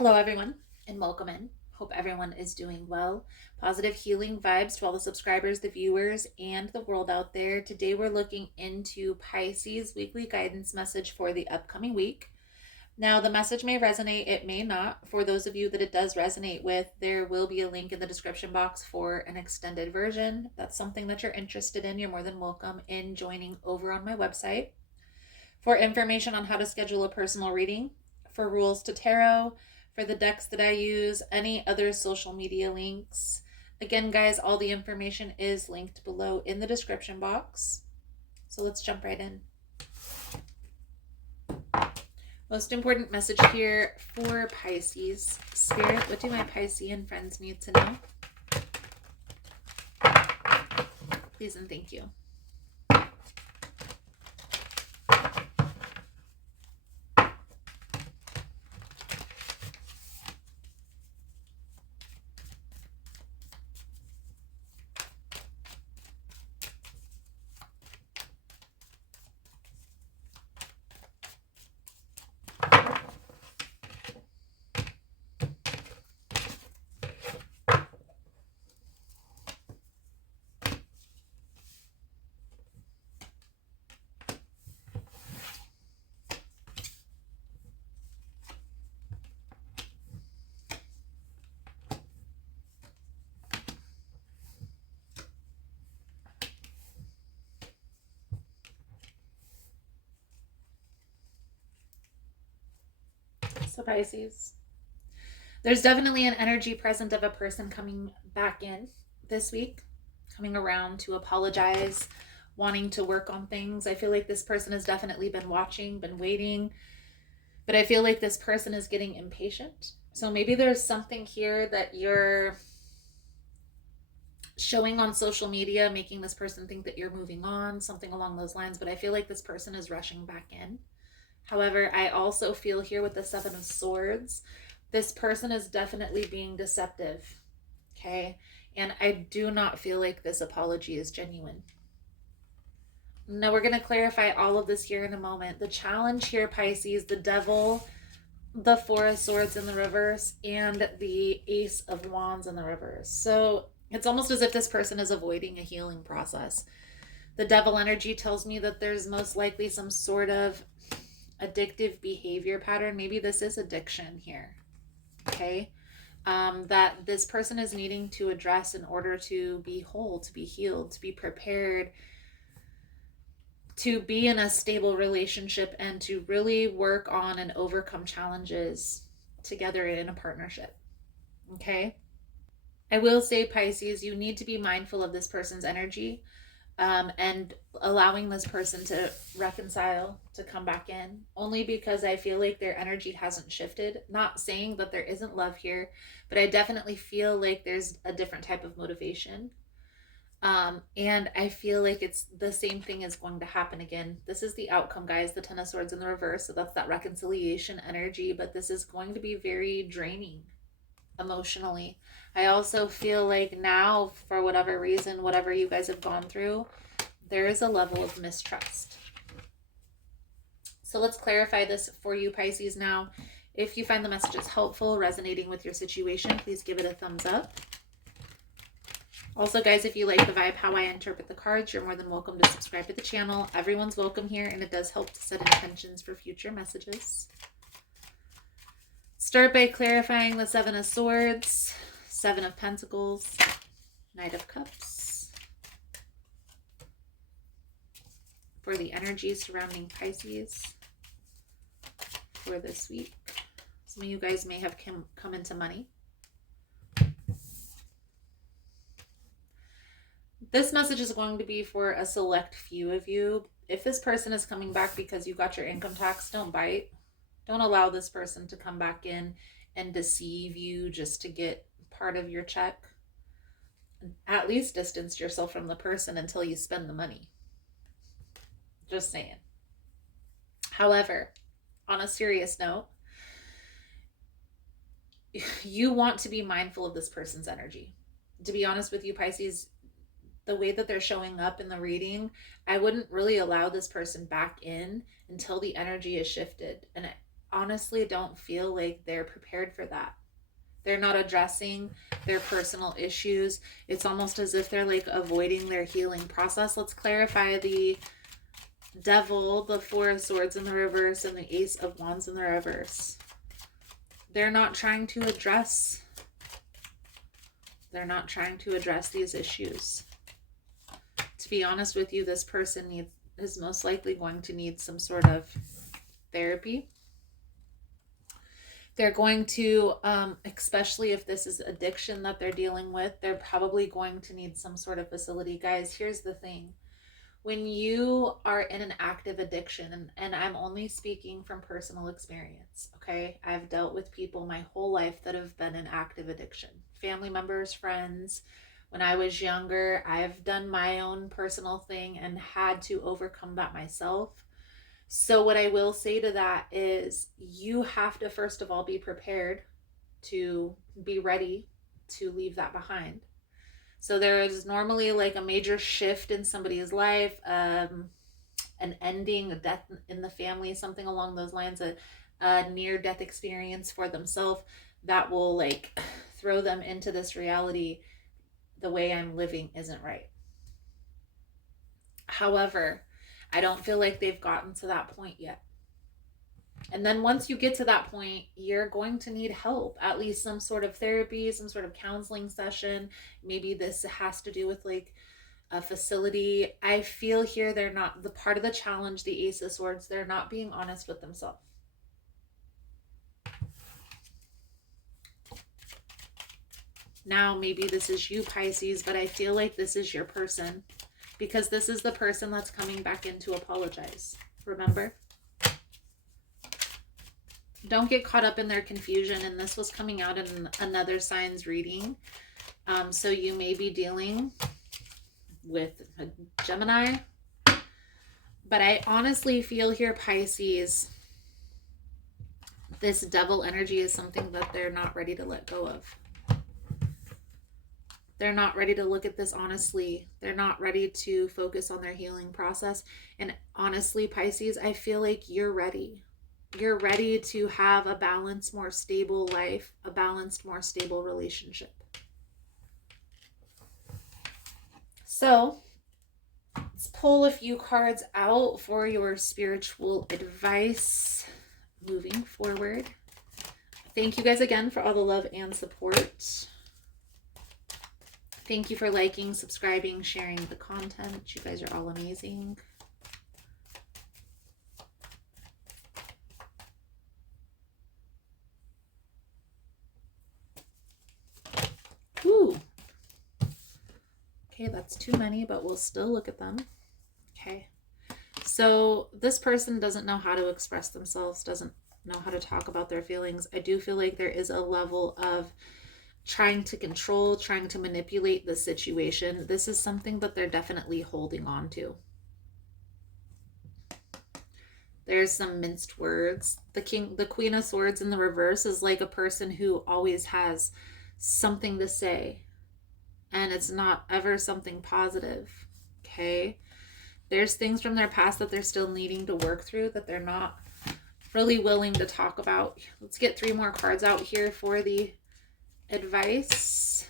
Hello, everyone, and welcome in. Hope everyone is doing well. Positive healing vibes to all the subscribers, the viewers, and the world out there. Today, we're looking into Pisces weekly guidance message for the upcoming week. Now, the message may resonate, it may not. For those of you that it does resonate with, there will be a link in the description box for an extended version. If that's something that you're interested in, you're more than welcome in joining over on my website. For information on how to schedule a personal reading, for rules to tarot, for the decks that I use, any other social media links. Again, guys, all the information is linked below in the description box. So let's jump right in. Most important message here for Pisces. Spirit, what do my Piscean friends need to know? Please and thank you. So Pisces, there's definitely an energy present of a person coming back in this week, coming around to apologize, wanting to work on things. I feel like this person has definitely been watching, been waiting, but I feel like this person is getting impatient. So maybe there's something here that you're showing on social media, making this person think that you're moving on, something along those lines, but I feel like this person is rushing back in. However, I also feel here with the Seven of Swords, this person is definitely being deceptive, okay? And I do not feel like this apology is genuine. Now, we're going to clarify all of this here in a moment. The challenge here, Pisces, the Devil, the Four of Swords in the reverse, and the Ace of Wands in the reverse. So it's almost as if this person is avoiding a healing process. The Devil energy tells me that there's most likely some sort of addictive behavior pattern. Maybe this is addiction here, okay? That this person is needing to address in order to be whole, to be healed, to be prepared, to be in a stable relationship, and to really work on and overcome challenges together in a partnership, okay? I will say, Pisces, you need to be mindful of this person's energy. And allowing this person to reconcile, to come back in, only because I feel like their energy hasn't shifted. Not saying that there isn't love here, but I definitely feel like there's a different type of motivation. And I feel like it's the same thing is going to happen again. This is the outcome, guys, the Ten of Swords in the reverse. So that's that reconciliation energy, but this is going to be very draining emotionally. I also feel like now, for whatever reason, whatever you guys have gone through, there is a level of mistrust. So let's clarify this for you, Pisces, now. If you find the messages helpful, resonating with your situation, please give it a thumbs up. Also, guys, if you like the vibe, how I interpret the cards, you're more than welcome to subscribe to the channel. Everyone's welcome here, and it does help to set intentions for future messages. Start by clarifying the Seven of Swords, Seven of Pentacles, Knight of Cups. For the energy surrounding Pisces for this week. Some of you guys may have come into money. This message is going to be for a select few of you. If this person is coming back because you got your income tax, don't bite. Don't allow this person to come back in and deceive you just to get part of your check. At least distance yourself from the person until you spend the money. Just saying. However, on a serious note, you want to be mindful of this person's energy. To be honest with you, Pisces, the way that they're showing up in the reading, I wouldn't really allow this person back in until the energy is shifted. And honestly don't feel like they're prepared for that. They're not addressing their personal issues. It's almost as if they're like avoiding their healing process. Let's clarify the Devil, the Four of Swords in the reverse, and the Ace of Wands in the reverse. They're not trying to address these issues. To be honest with you, this person is most likely going to need some sort of therapy. They're going to, especially if this is addiction that they're dealing with, they're probably going to need some sort of facility. Guys, here's the thing. When you are in an active addiction, and I'm only speaking from personal experience, okay? I've dealt with people my whole life that have been in active addiction. Family members, friends. When I was younger, I've done my own personal thing and had to overcome that myself. So what I will say to that is you have to first of all be prepared to be ready to leave that behind. So there is normally like a major shift in somebody's life, an ending, a death in the family, something along those lines, a near-death experience for themselves that will like throw them into this reality. The way I'm living isn't right. However, I don't feel like they've gotten to that point yet. And then once you get to that point, you're going to need help, at least some sort of therapy, some sort of counseling session. Maybe this has to do with like a facility. I feel here they're not, the part of the challenge, the Ace of Swords, they're not being honest with themselves. Now, maybe this is you, Pisces, but I feel like this is your person because this is the person that's coming back in to apologize. Remember? Don't get caught up in their confusion. And this was coming out in another signs reading. So you may be dealing with a Gemini. But I honestly feel here, Pisces, this devil energy is something that they're not ready to let go of. They're not ready to look at this honestly. They're not ready to focus on their healing process. And honestly, Pisces, I feel like you're ready. You're ready to have a balanced, more stable life, a balanced, more stable relationship. So let's pull a few cards out for your spiritual advice moving forward. Thank you guys again for all the love and support. Thank you for liking, subscribing, sharing the content. You guys are all amazing. Ooh. Okay, that's too many, but we'll still look at them. Okay. So this person doesn't know how to express themselves, doesn't know how to talk about their feelings. I do feel like there is a level of trying to control, trying to manipulate the situation. This is something that they're definitely holding on to. There's some minced words. The Queen of Swords in the reverse is like a person who always has something to say, and it's not ever something positive. Okay. There's things from their past that they're still needing to work through that they're not really willing to talk about. Let's get 3 more cards out here for the advice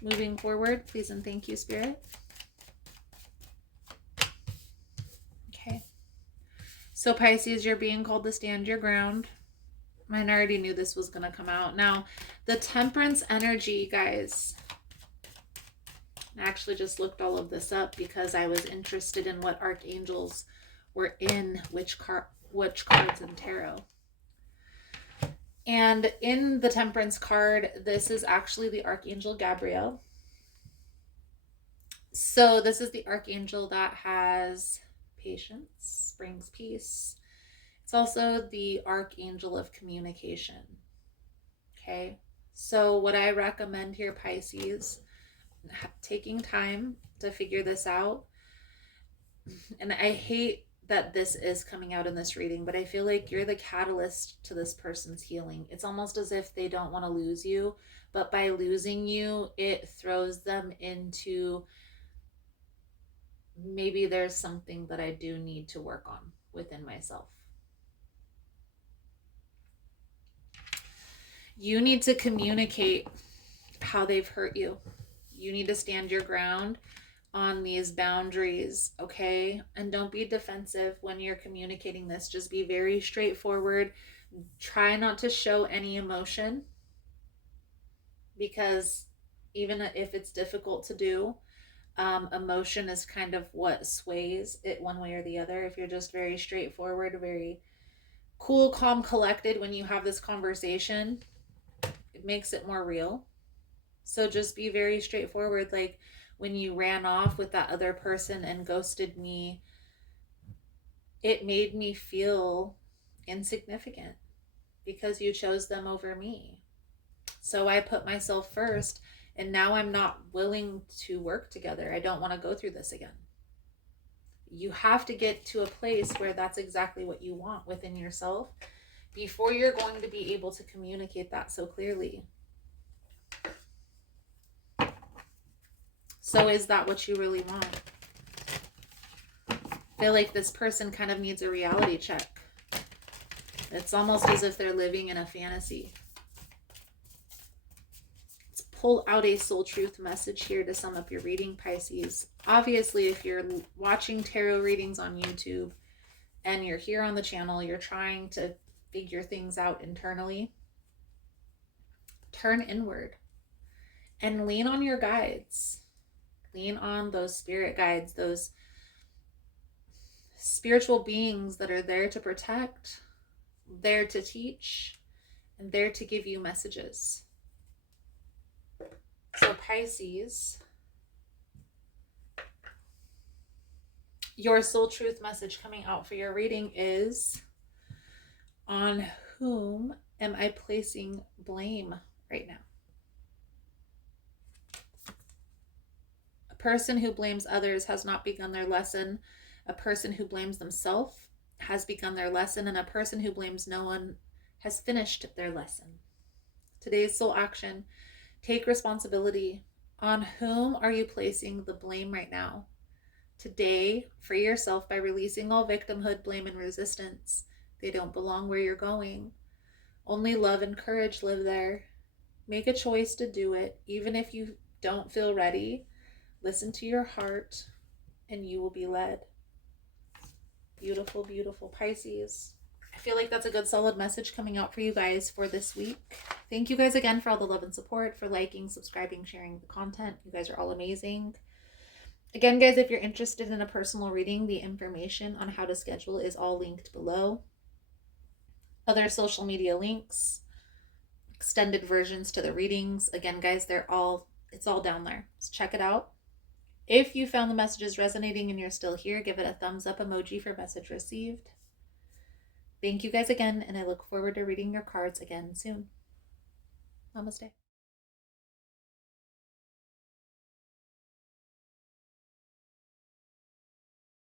moving forward. Please and thank you, Spirit. Okay. So Pisces, you're being called to stand your ground. I already knew this was going to come out. Now, the Temperance energy, guys. I actually just looked all of this up because I was interested in what archangels were in which cards in tarot. And in the Temperance card, this is actually the Archangel Gabriel. So this is the archangel that has patience, brings peace. It's also the archangel of communication. Okay. So what I recommend here, Pisces, taking time to figure this out. And I hate that this is coming out in this reading, but I feel like you're the catalyst to this person's healing. It's almost as if they don't want to lose you, but by losing you, it throws them into maybe there's something that I do need to work on within myself. You need to communicate how they've hurt you. You need to stand your ground on these boundaries, okay? And don't be defensive when you're communicating this. Just be very straightforward. Try not to show any emotion, because even if it's difficult to do, emotion is kind of what sways it one way or the other. If you're just very straightforward, very cool, calm, collected when you have this conversation, it makes it more real. So just be very straightforward. Like when you ran off with that other person and ghosted me, it made me feel insignificant because you chose them over me. So I put myself first, and now I'm not willing to work together. I don't want to go through this again. You have to get to a place where that's exactly what you want within yourself before you're going to be able to communicate that so clearly. So is that what you really want? I feel like this person kind of needs a reality check. It's almost as if they're living in a fantasy. Let's pull out a soul truth message here to sum up your reading, Pisces. Obviously, if you're watching tarot readings on YouTube and you're here on the channel, you're trying to figure things out internally, turn inward and lean on your guides. Lean on those spirit guides, those spiritual beings that are there to protect, there to teach, and there to give you messages. So Pisces, your soul truth message coming out for your reading is, on whom am I placing blame right now? A person who blames others has not begun their lesson. A person who blames themselves has begun their lesson, and a person who blames no one has finished their lesson. Today's soul action: take responsibility. On whom are you placing the blame right now? Today, free yourself by releasing all victimhood, blame, and resistance. They don't belong where you're going. Only love and courage live there. Make a choice to do it, even if you don't feel ready. Listen to your heart, and you will be led. Beautiful, beautiful Pisces. I feel like that's a good solid message coming out for you guys for this week. Thank you guys again for all the love and support, for liking, subscribing, sharing the content. You guys are all amazing. Again, guys, if you're interested in a personal reading, the information on how to schedule is all linked below. Other social media links, extended versions to the readings. Again, guys, it's all down there. So check it out. If you found the messages resonating and you're still here, give it a thumbs up emoji for message received. Thank you guys again, and I look forward to reading your cards again soon. Namaste.